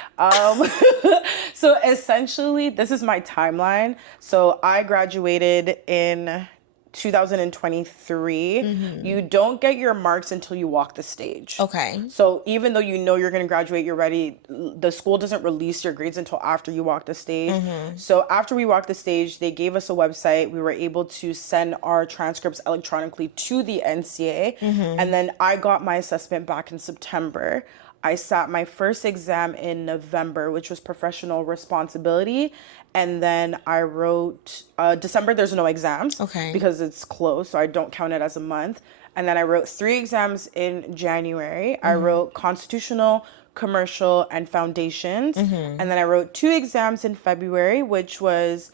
So essentially, this is my timeline. So I graduated in 2023. You don't get your marks until you walk the stage. Okay. So even though you know you're going to graduate, you're ready, the school doesn't release your grades until after you walk the stage. So after we walked the stage, they gave us a website. We were able to send our transcripts electronically to the NCA. And then I got my assessment back in September. I sat my first exam in November, which was professional responsibility. And then I wrote, December, there's no exams. Okay. Because it's closed, so I don't count it as a month. And then I wrote 3 exams in January. I wrote constitutional, commercial, and foundations. And then I wrote 2 exams in February, which was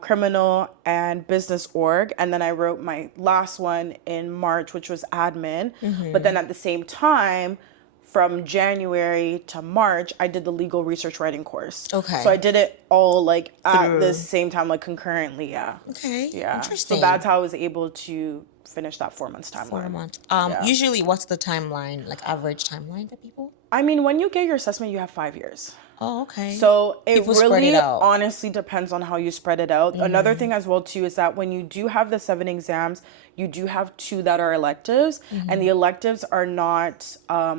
criminal and business org. And then I wrote my last one in March, which was admin. But then at the same time, from January to March, I did the legal research writing course. Okay. So I did it all like at the same time, like concurrently. Yeah. Okay. Yeah. Interesting. So that's how I was able to finish that 4 months timeline. 4 months. Usually, what's the timeline, like average timeline for people? I mean, when you get your assessment, you have 5 years. Oh, okay. So it People spread really it out. honestly depends on how you spread it out. Another thing as well too is that when you do have the 7 exams, you do have 2 that are electives, and the electives are not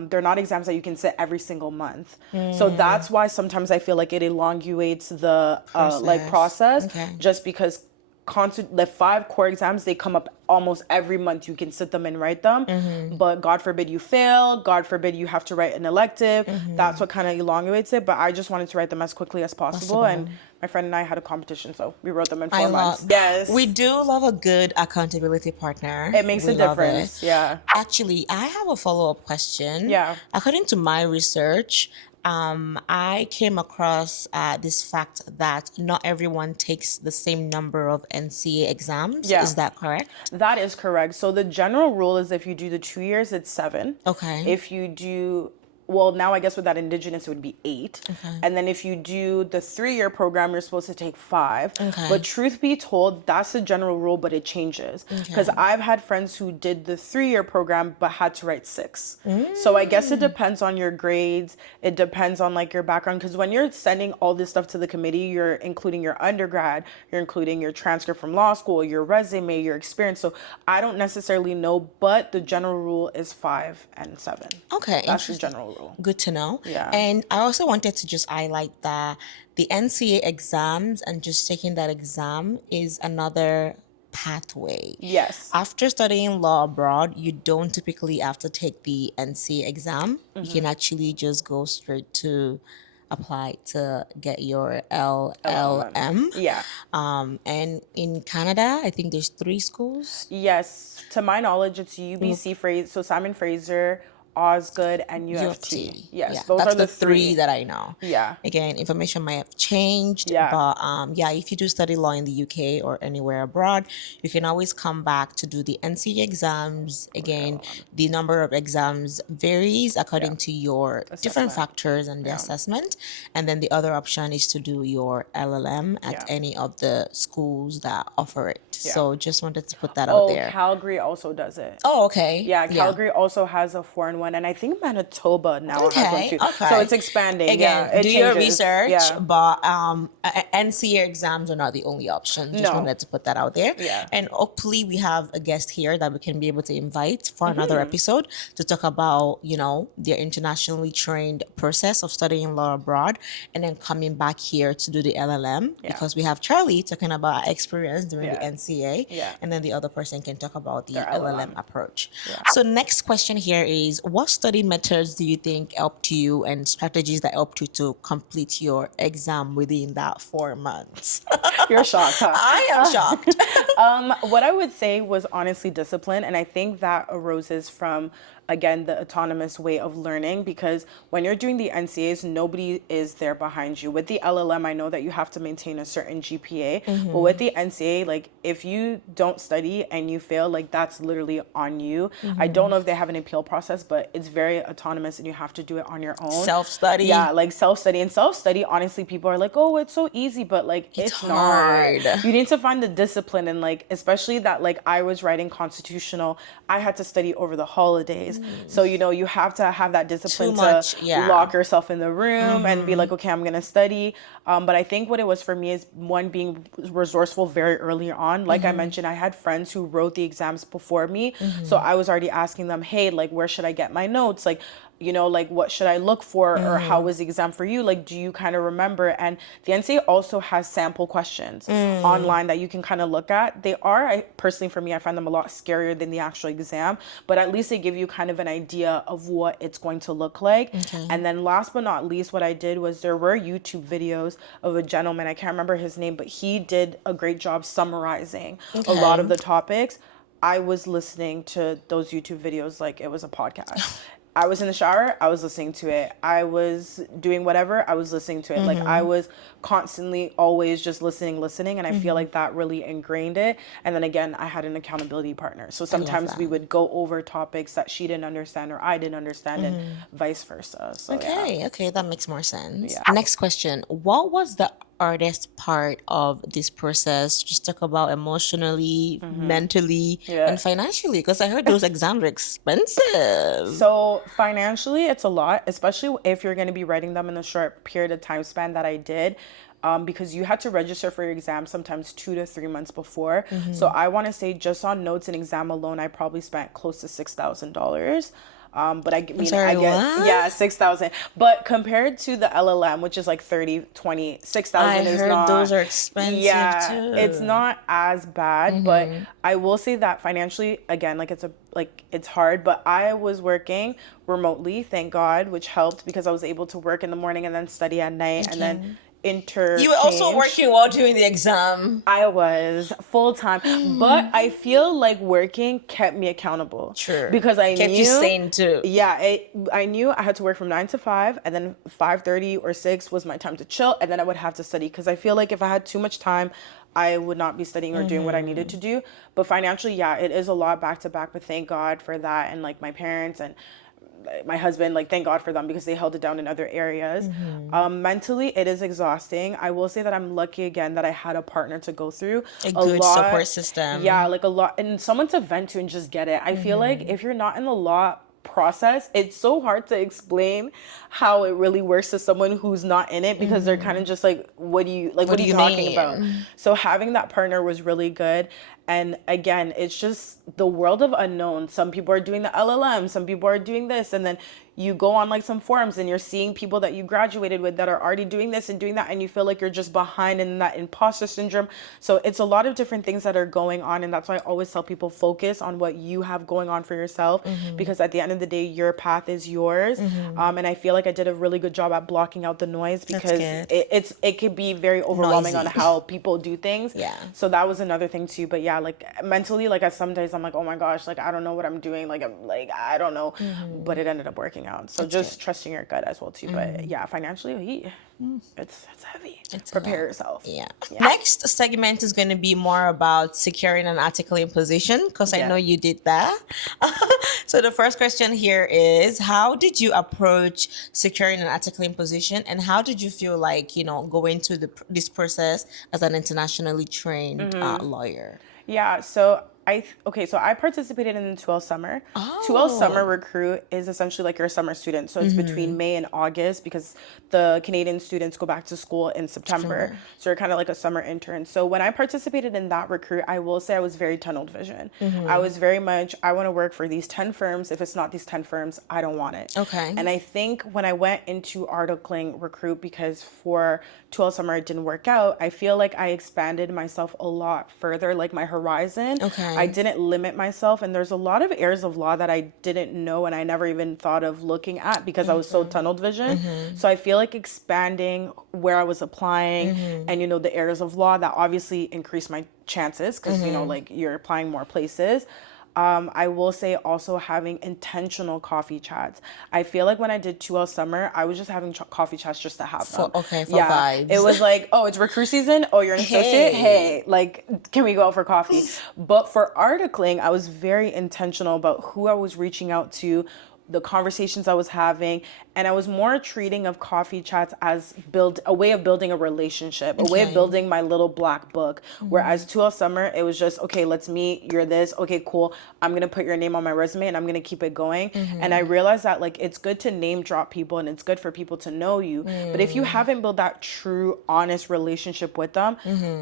they're not exams that you can sit every single month. So that's why sometimes I feel like it elongates the process Okay. just because the 5 core exams, they come up almost every month. You can sit them and write them, but God forbid you fail, God forbid you have to write an elective. That's what kind of elongates it. But I just wanted to write them as quickly as possible. And my friend and I had a competition, so we wrote them in 4 months. Yes, We do love a good accountability partner. it makes a love difference. it. Yeah. Actually, I have a follow-up question. Yeah. According to my research, I came across this fact that not everyone takes the same number of NCA exams. Yeah. Is that correct? That is correct. So the general rule is if you do the 2 years, it's 7. Okay. If you do well, now I guess with that indigenous, it would be 8. Okay. And then if you do the 3-year program, you're supposed to take 5. Okay. But truth be told, that's the general rule, but it changes. Because Okay. I've had friends who did the 3-year program, but had to write 6. So I guess it depends on your grades. It depends on like your background. Because when you're sending all this stuff to the committee, you're including your undergrad, you're including your transcript from law school, your resume, your experience. So I don't necessarily know, but the general rule is 5 and 7. Okay, That's the interesting. general rule. Good to know. Yeah. And I also wanted to just highlight that the NCA exams and just taking that exam is another pathway. Yes. After studying law abroad, you don't typically have to take the NCA exam. You can actually just go straight to apply to get your LLM. Yeah. And in Canada, I think there's 3 schools. Yes. To my knowledge, it's UBC Fraser, so Simon Fraser, Osgood, and U of UFT. T. Yes, Yeah, those that's are the 3. that I know. Yeah. Again, information might have changed, Yeah. but yeah, if you do study law in the UK or anywhere abroad, you can always come back to do the NCE exams. Again, the number of exams varies according to your different Assessment. factors and the assessment. And then the other option is to do your LLM at Yeah. any of the schools that offer it. Yeah. So just wanted to put that out Oh, there. Calgary also does it. Oh, okay. Yeah, Calgary also has a foreign one, and I think Manitoba now has one Okay, too. okay. So it's expanding. Again, yeah, it do your changes. research, Yeah. but NCA exams are not the only option. Just No. wanted to put that out there. Yeah. And hopefully we have a guest here that we can be able to invite for Mm-hmm. another episode to talk about, their internationally trained process of studying law abroad and then coming back here to do the LLM because we have Charlie talking about our experience during the Yeah. NCA. Yeah. And then the other person can talk about the Their LLM LLM. approach. So next question here is, what study methods do you think helped you and strategies that helped you to complete your exam within that 4 months? You're shocked, huh? I am shocked. What I would say was honestly discipline, and I think that arises from, again, the autonomous way of learning, because when you're doing the NCAs, nobody is there behind you. With the LLM, I know that you have to maintain a certain GPA, but with the NCA, like, if you don't study and you fail, like, that's literally on you. I don't know if they have an appeal process, but it's very autonomous and you have to do it on your own. Self-study. Yeah, like self-study. And self-study, honestly, people are like, oh, it's so easy, but like, it's hard. not. You need to find the discipline, and like, especially that, like, I was writing constitutional, I had to study over the holidays. So, you have to have that discipline Too much, to yeah. lock yourself in the room and be like, okay, I'm going to study. But I think what it was for me is, one, being resourceful very early on. Like I mentioned, I had friends who wrote the exams before me. So I was already asking them, hey, like, where should I get my notes? Like, like, what should I look for, or how was the exam for you? Like, do you kind of remember? And the NCA also has sample questions online that you can kind of look at. I personally, for me, I find them a lot scarier than the actual exam, but at least they give you kind of an idea of what it's going to look like. And then last but not least, what I did was, there were YouTube videos of a gentleman, I can't remember his name, but he did a great job summarizing a lot of the topics. I was listening to those YouTube videos like it was a podcast. I was in the shower, I was listening to it. I was doing whatever, I was listening to it. Like, I was constantly always just listening. And I feel like that really ingrained it. And then again, I had an accountability partner. So sometimes we would go over topics that she didn't understand or I didn't understand, and vice versa. So, Okay, that makes more sense. Yeah. Next question. What was the hardest part of this process? Just talk about emotionally, mentally, and financially, because I heard those exams are expensive. So financially, it's a lot, especially if you're going to be writing them in the short period of time span that I did. Because you had to register for your exam sometimes 2 to 3 months before. So I want to say, just on notes and exam alone, I probably spent close to $6,000. But I mean, sorry, I get, what? yeah, 6,000. But compared to the LLM, which is like 30, 20, 6,000 I is heard not. those are expensive Yeah, too. it's not as bad, but I will say that financially, again, like, it's hard, but I was working remotely, thank God, which helped, because I was able to work in the morning and then study at night and then interchange. You were also working while doing the exam. I was full time, but I feel like working kept me accountable. True. Because I Kept knew, you sane too. Yeah, I knew I had to work from 9 to 5, and then 5:30 or 6 was my time to chill, and then I would have to study, because I feel like if I had too much time, I would not be studying or doing what I needed to do. But financially, yeah, it is a lot back to back, but thank God for that, and like my parents and my husband, like, thank God for them because they held it down in other areas. Mentally, it is exhausting. I will say that I'm lucky again that I had a partner to go through A a good lot. support system. Yeah, like a lot, and someone to vent to and just get it. I feel like if you're not in the law process, it's so hard to explain how it really works to someone who's not in it because they're kind of just like, what do you like, What what do are you you talking about? mean? So having that partner was really good. And again, it's just the world of unknown. Some people are doing the LLM, some people are doing this, and then you go on like some forums and you're seeing people that you graduated with that are already doing this and doing that, and you feel like you're just behind in that imposter syndrome. So it's a lot of different things that are going on, and that's why I always tell people focus on what you have going on for yourself, because at the end of the day, your path is yours. And I feel like I did a really good job at blocking out the noise That's because good. it could be very overwhelming on Noisy. how people do things. Yeah. So that was another thing too. But yeah, like mentally, like at some days I'm like, oh my gosh, like I don't know what I'm doing. Like I'm like, I don't know. But it ended up working out. So That's just good. trusting your gut as well too. But yeah, financially, it's heavy. It's a Prepare lot. yourself. Yeah. Yeah. Next segment is going to be more about securing an article in position because I Yeah. know you did that. So the first question here is, how did you approach securing an article in position, and how did you feel like, going through this process as an internationally trained lawyer? Yeah, so so I participated in the 2L summer. 2L summer Oh. recruit is essentially like your summer student. So it's between May and August because the Canadian students go back to school in September. September. So you're kind of like a summer intern. So when I participated in that recruit, I will say I was very tunnel vision. I was very much, I want to work for these 10 firms. If it's not these 10 firms, I don't want it. Okay. And I think when I went into articling recruit, because for 2L summer it didn't work out, I feel like I expanded myself a lot further, like my horizon. Okay. I didn't limit myself, and there's a lot of areas of law that I didn't know and I never even thought of looking at because I was so tunnel vision. So I feel like expanding where I was applying and the areas of law that obviously increased my chances because like you're applying more places. I will say also having intentional coffee chats. I feel like when I did 2L summer, I was just having coffee chats just to have them. For Yeah, vibes. it was like, oh, it's recruit season. Oh, you're an associate. Hey, like, can we go out for coffee? But for articling, I was very intentional about who I was reaching out to, the conversations I was having, and I was more treating of coffee chats as a way of building a relationship, a way of Okay. building my little black book. Whereas 2L summer, it was just, okay, let's meet, you're this, okay, cool, I'm gonna put your name on my resume and I'm gonna keep it going. And I realized that like it's good to name drop people and it's good for people to know you, but if you haven't built that true honest relationship with them,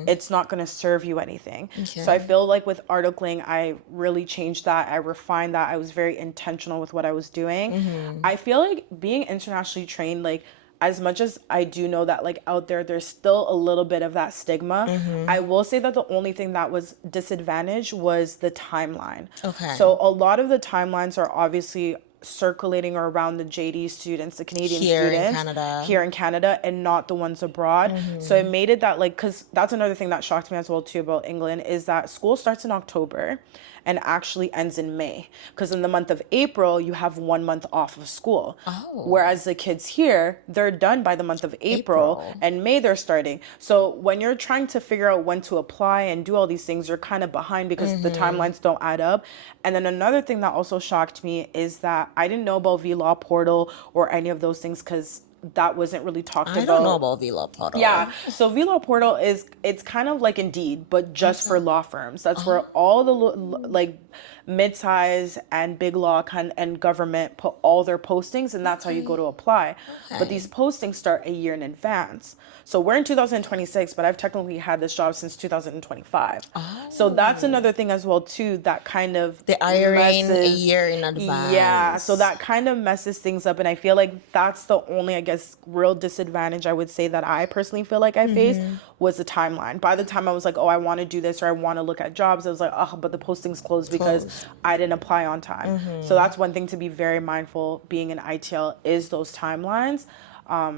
it's not gonna serve you anything. So I feel like with articling, I really changed that, I refined that, I was very intentional with what I was doing. I feel like being internationally trained, like as much as I do know that like out there's still a little bit of that stigma, I will say that the only thing that was disadvantaged was the timeline. Okay. So a lot of the timelines are obviously circulating around the JD students, the Canadian Here in students Canada. here in Canada, and not the ones abroad. So it made it that like, because that's another thing that shocked me as well too about England, is that school starts in October and actually ends in May. Because in the month of April, you have 1 month off of school. Oh. Whereas the kids here, they're done by the month of April. And May they're starting. So when you're trying to figure out when to apply and do all these things, you're kind of behind because the timelines don't add up. And then another thing that also shocked me is that I didn't know about V-Law Portal or any of those things because that wasn't really talked about. I don't know about Villa Portal. Yeah, so V-Law Portal it's kind of like Indeed, but just for law firms. That's where all the like mid-size and big law and government put all their postings, and that's how you go to apply. But these postings start a year in advance. So we're in 2026, but I've technically had this job since 2025. So that's another thing as well too that kind of The hiring a messes- year in advance. Yeah, so that kind of messes things up, and I feel like that's the only, I guess, real disadvantage I would say that I personally feel like I faced was the timeline. By the time I was like, oh, I want to do this or I want to look at jobs, I was like, oh, but the posting's closed because I didn't apply on time. So that's one thing to be very mindful being in ITL is those timelines,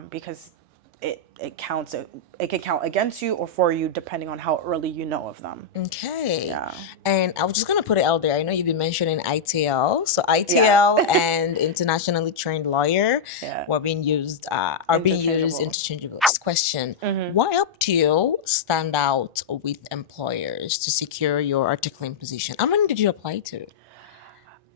because it counts. It could count against you or for you depending on how early you know of them. Okay. Yeah. And I was just gonna put it out there. I know you've been mentioning ITL. So ITL and internationally trained lawyer Yeah. are being used interchangeable. Next question. What helped you stand out with employers to secure your articling position? How many did you apply to?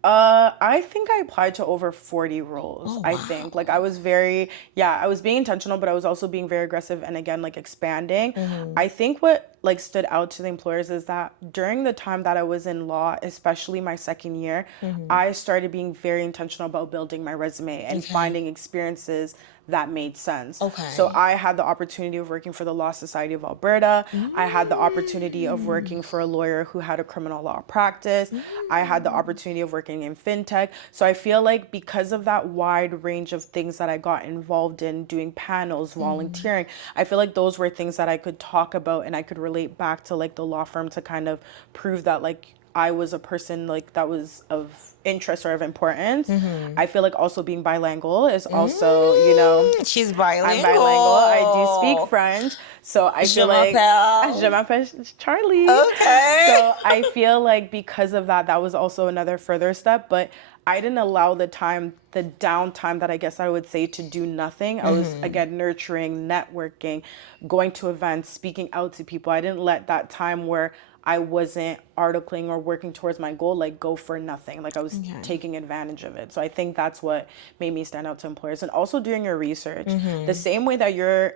I think I applied to over 40 roles. Oh, I think wow. like I was very, yeah, I was being intentional, but I was also being very aggressive and again like expanding. I think what like stood out to the employers is that during the time that I was in law, especially my second year, I started being very intentional about building my resume and Okay. finding experiences that made sense. So Okay. I had the opportunity of working for the Law Society of Alberta. I had the opportunity of working for a lawyer who had a criminal law practice. I had the opportunity of working in fintech. So I feel like because of that wide range of things that I got involved in, doing panels, volunteering, I feel like those were things that I could talk about and I could relate back to like the law firm to kind of prove that like I was a person like that was of interest or of importance. I feel like also being bilingual is also, She's I'm bilingual. I do speak bilingual. French. So I Je feel like je m'appelle. m'appelle Charlie. Okay. So I feel like because of that, that was also another further step. But I didn't allow the downtime that I guess I would say to do nothing. I was, again, nurturing, networking, going to events, speaking out to people. I didn't let that time where I wasn't articling or working towards my goal like go for nothing. Like I was Okay. taking advantage of it. So I think that's what made me stand out to employers. And also doing your research. The same way that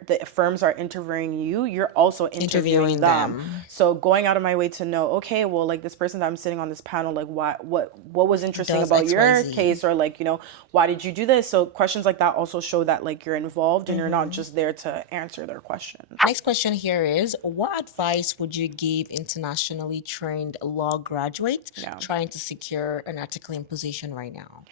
the firms are interviewing you, you're also interviewing Interviewing them. them. So going out of my way to know, okay, well, like this person that I'm sitting on this panel, like what was interesting Does about your XYZ. case, or like, why did you do this? So questions like that also show that like you're involved and you're not just there to answer their questions. Next question here is, what advice would you give internationally trained law graduates Yeah. trying to secure an articling position right now?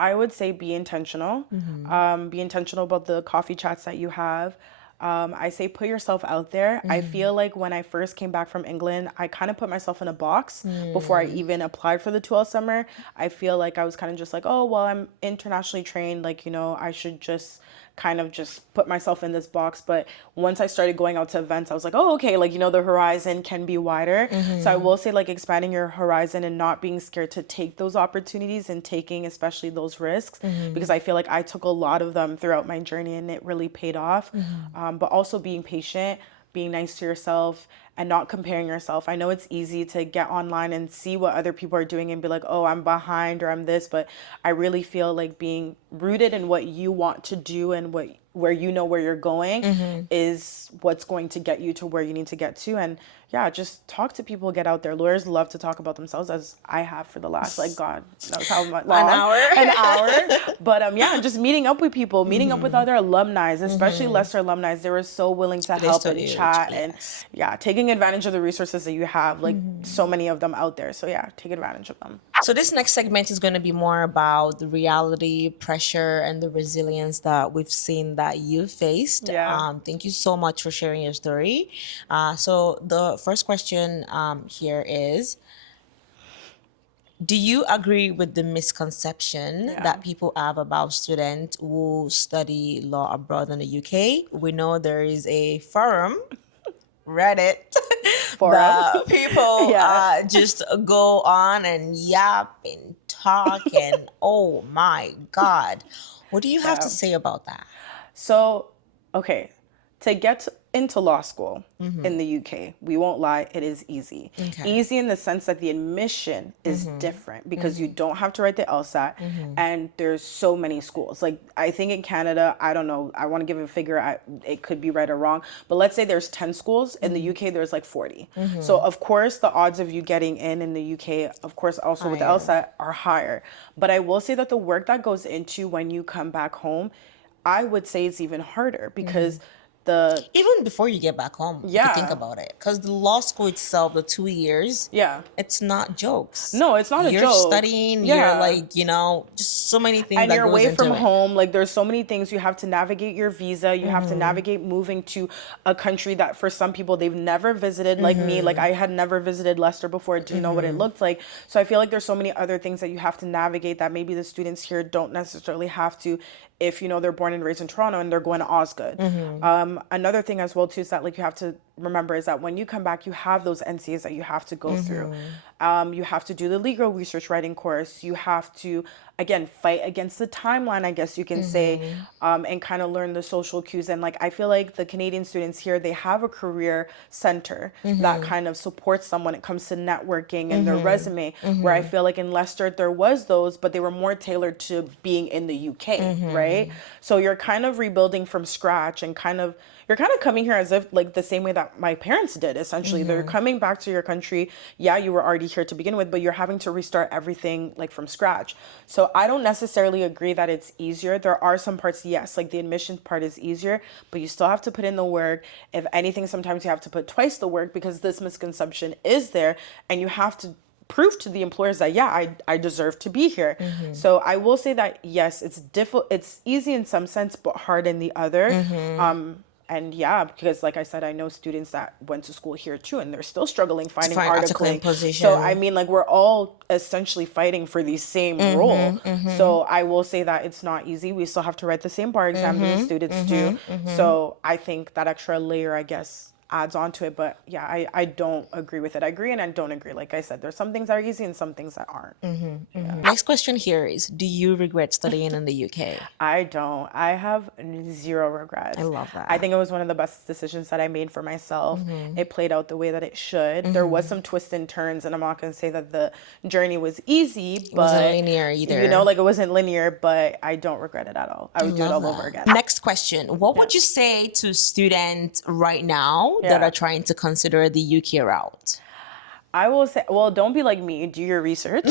I would say be intentional. Be intentional about the coffee chats that you have. I say put yourself out there. I feel like when I first came back from England, I kind of put myself in a box before I even applied for the 2L summer. I feel like I was kind of just like, oh, well, I'm internationally trained. Like, I should just kind of just put myself in this box. But once I started going out to events, I was like, oh, okay, like, the horizon can be wider. So I will say, like, expanding your horizon and not being scared to take those opportunities and taking especially those risks, because I feel like I took a lot of them throughout my journey and it really paid off. But also being patient, being nice to yourself, and not comparing yourself. I know it's easy to get online and see what other people are doing and be like, oh, I'm behind or I'm this, but I really feel like being rooted in what you want to do and where where you're going is what's going to get you to where you need to get to. And yeah, just talk to people, get out there. Lawyers love to talk about themselves, as I have for the last like God knows how much An long, hour. an hour. But yeah, just meeting up with people, meeting up with other alumni, especially Leicester alumni. They were so willing to They help and studied, chat and yes. yeah, taking advantage of the resources that you have, like so many of them out there. So yeah, take advantage of them. So this next segment is going to be more about the reality, pressure, and the resilience that we've seen that you faced. Yeah. Thank you so much for sharing your story. So the first question here is, do you agree with the misconception Yeah. that people have about students who study law abroad in the UK? We know there is a forum, Reddit, Forum. that people Yeah. just go on and yap and talk and oh my God. What do you have to Yeah. say about that? So, okay, to get into law school in the UK, we won't lie, it is easy. Okay. Easy in the sense that the admission is different because you don't have to write the LSAT and there's so many schools. Like, I think in Canada, I don't know, I want to give a figure, it could be right or wrong, but let's say there's 10 schools. In the UK, there's like 40. So, of course, the odds of you getting in the UK, of course, also with the Higher. LSAT are higher. But I will say that the work that goes into when you come back home, I would say it's even harder because the Even before you get back home, if you think yeah, about it, because the law school itself, the 2 years, yeah. it's not jokes. No, it's not a You're joke. studying, you're Yeah. like, just so many things And that you're goes away from into it. home, like there's so many things you have to navigate your visa, you have to navigate moving to a country that for some people they've never visited, like me, like I had never visited Leicester before, didn't know what it looked like. So I feel like there's so many other things that you have to navigate that maybe the students here don't necessarily have to if they're born and raised in Toronto and they're going to Osgood. Another thing as well too is that like you have to remember is that when you come back, you have those NCAs that you have to go through. You have to do the legal research writing course. You have to, again, fight against the timeline, I guess you can say, and kind of learn the social cues. And like, I feel like the Canadian students here, they have a career center that kind of supports them when it comes to networking and their resume, where I feel like in Leicester, there was those, but they were more tailored to being in the UK, right? So you're kind of rebuilding from scratch and you're kind of coming here as if like the same way that my parents did, essentially. They're coming back to your country. Yeah, you were already here to begin with, but you're having to restart everything like from scratch. So I don't necessarily agree that it's easier. There are some parts, yes, like the admission part is easier, but you still have to put in the work. If anything, sometimes you have to put twice the work because this misconception is there, and you have to prove to the employers that I deserve to be here. So I will say that yes, it's easy in some sense but hard in the other. And yeah, because like I said, I know students that went to school here too, and they're still struggling finding articling position. So I mean, like, we're all essentially fighting for the same role. So I will say that it's not easy. We still have to write the same bar exam that the students do. So I think that extra layer, I guess, adds on to it. But yeah, I don't agree with it. I agree and I don't agree. Like I said, there's some things that are easy and some things that aren't. Next question here is, do you regret studying in the UK? I don't. I have zero regrets. I love that. I think it was one of the best decisions that I made for myself. It played out the way that it should. There was some twists and turns, and I'm not going to say that the journey was easy, but it wasn't linear either. You know, like, it wasn't linear, but I don't regret it at all. I would do it all over again. Next question. What would you say to students right now that are trying to consider the UK route? I will say, well, don't be like me. Do your research.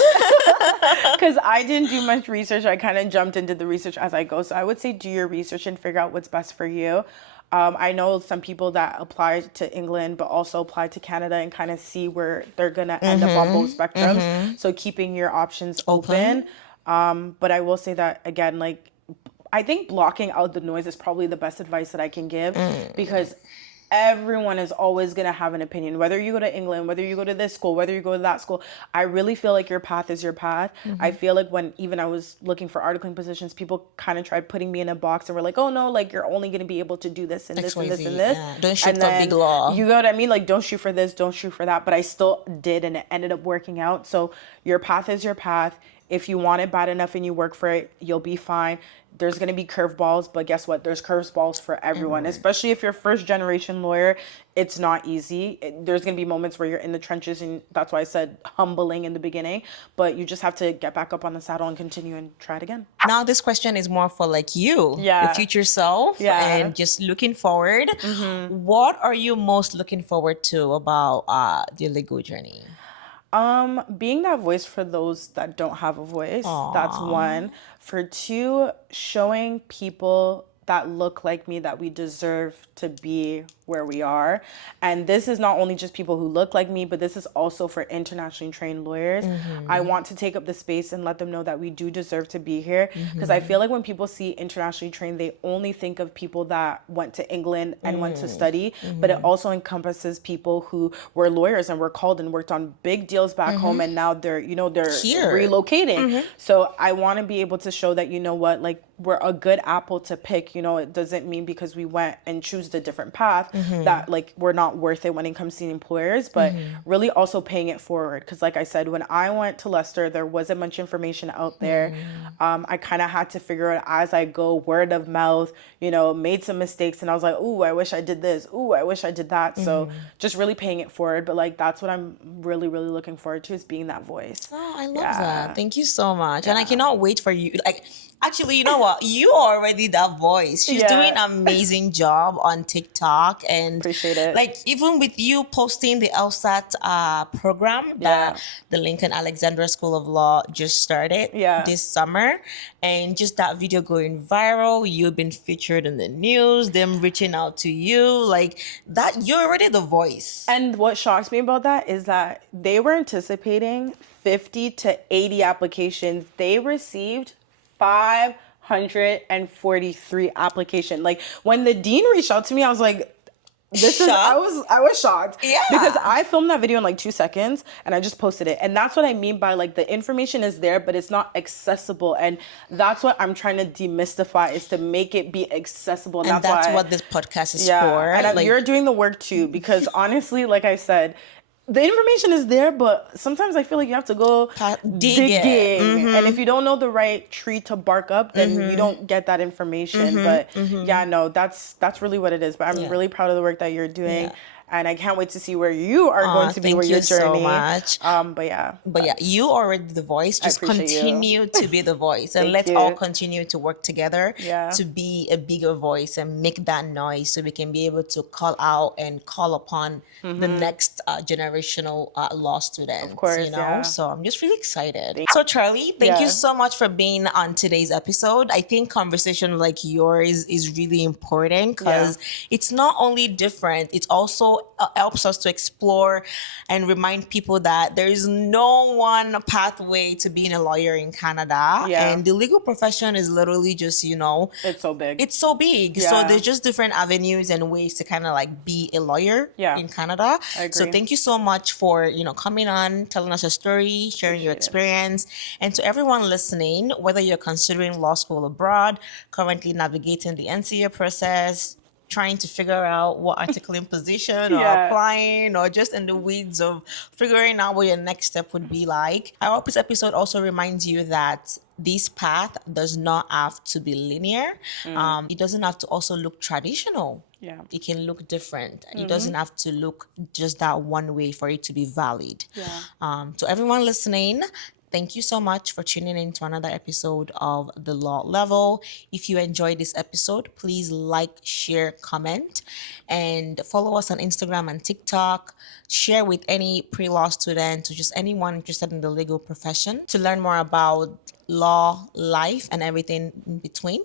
Because I didn't do much research. I kind of jumped into the research as I go. So I would say do your research and figure out what's best for you. I know some people that apply to England, but also apply to Canada and kind of see where they're going to end up on both spectrums. So keeping your options open. But I will say that, again, like, I think blocking out the noise is probably the best advice that I can give, because everyone is always going to have an opinion, whether you go to England, whether you go to this school, whether you go to that school. I really feel like your path is your path. I feel like when even I was looking for articling positions, people kind of tried putting me in a box and were like, oh no, like, you're only going to be able to do this and this and this and this. Don't shoot for big law. You know what I mean? Like, don't shoot for this, don't shoot for that. But I still did, and it ended up working out. So your path is your path. If you want it bad enough and you work for it, you'll be fine. There's going to be curveballs, but guess what? There's curveballs for everyone, especially if you're first generation lawyer. It's not easy. There's going to be moments where you're in the trenches, and that's why I said humbling in the beginning, but you just have to get back up on the saddle and continue and try it again. Now, this question is more for like you, your future self, and just looking forward. What are you most looking forward to about the legal journey? Being that voice for those that don't have a voice. That's one. For two, showing people that look like me that we deserve to be where we are. And this is not only just people who look like me, but this is also for internationally trained lawyers. I want to take up the space and let them know that we do deserve to be here. Because I feel like when people see internationally trained, they only think of people that went to England and went to study, but it also encompasses people who were lawyers and were called and worked on big deals back home, and now they're, you know, they're here relocating. So I want to be able to show that, you know what, like, we're a good apple to pick. You know, it doesn't mean because we went and choose a different path that, like, we're not worth it when it comes to the employers, but really also paying it forward. Because like I said, when I went to Leicester, there wasn't much information out there. I kind of had to figure out as I go, word of mouth, you know, made some mistakes, and I was like, ooh, I wish I did this. Ooh, I wish I did that. So just really paying it forward. But like, that's what I'm really, really looking forward to, is being that voice. Oh, I love that. Thank you so much. And I cannot wait for you. Like, actually, you know what? You are already that voice. She's doing an amazing job on TikTok. And appreciate it. Like, even with you posting the LSAT program that the Lincoln Alexandra School of Law just started this summer, and just that video going viral, you've been featured in the news, them reaching out to you, like that, you're already the voice. And what shocks me about that is that they were anticipating 50 to 80 applications. They received 543 application. Like, when the dean reached out to me, I was like, Shocked. I was shocked. Yeah. Because I filmed that video in like 2 seconds and I just posted it. And that's what I mean by like the information is there, but it's not accessible. And that's what I'm trying to demystify, is to make it be accessible. And that's what this podcast is for. And you're doing the work too, because honestly, like I said, the information is there, but sometimes I feel like you have to go digging. And if you don't know the right tree to bark up, then you don't get that information. But yeah, no, that's really what it is. But I'm really proud of the work that you're doing. Yeah. And I can't wait to see where you are going to be, where your journey. Thank you so much. But yeah, you already the voice. Just continue to be the voice, and let's all continue to work together to be a bigger voice and make that noise, so we can be able to call out and call upon the next generational law students. Of course, So I'm just really excited. So Charlie, thank you so much for being on today's episode. I think conversation like yours is really important, because it's not only different, it's also helps us to explore and remind people that there is no one pathway to being a lawyer in Canada. And the legal profession is literally just, it's so big. It's so big. So there's just different avenues and ways to kind of like be a lawyer in Canada. I agree. So thank you so much for, coming on, telling us your story, sharing your experience. And to everyone listening, whether you're considering law school abroad, currently navigating the NCA process, trying to figure out what articling position or applying, or just in the weeds of figuring out what your next step would be like, I hope this episode also reminds you that this path does not have to be linear. It doesn't have to also look traditional. It can look different. It doesn't have to look just that one way for it to be valid. To everyone listening, thank you so much for tuning in to another episode of The Law Level. If you enjoyed this episode, please like, share, comment, and follow us on Instagram and TikTok. Share with any pre-law student or just anyone interested in the legal profession to learn more about law, life, and everything in between.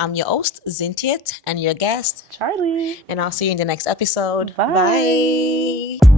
I'm your host, Zintiet, and your guest, Charlie. And I'll see you in the next episode. Bye. Bye.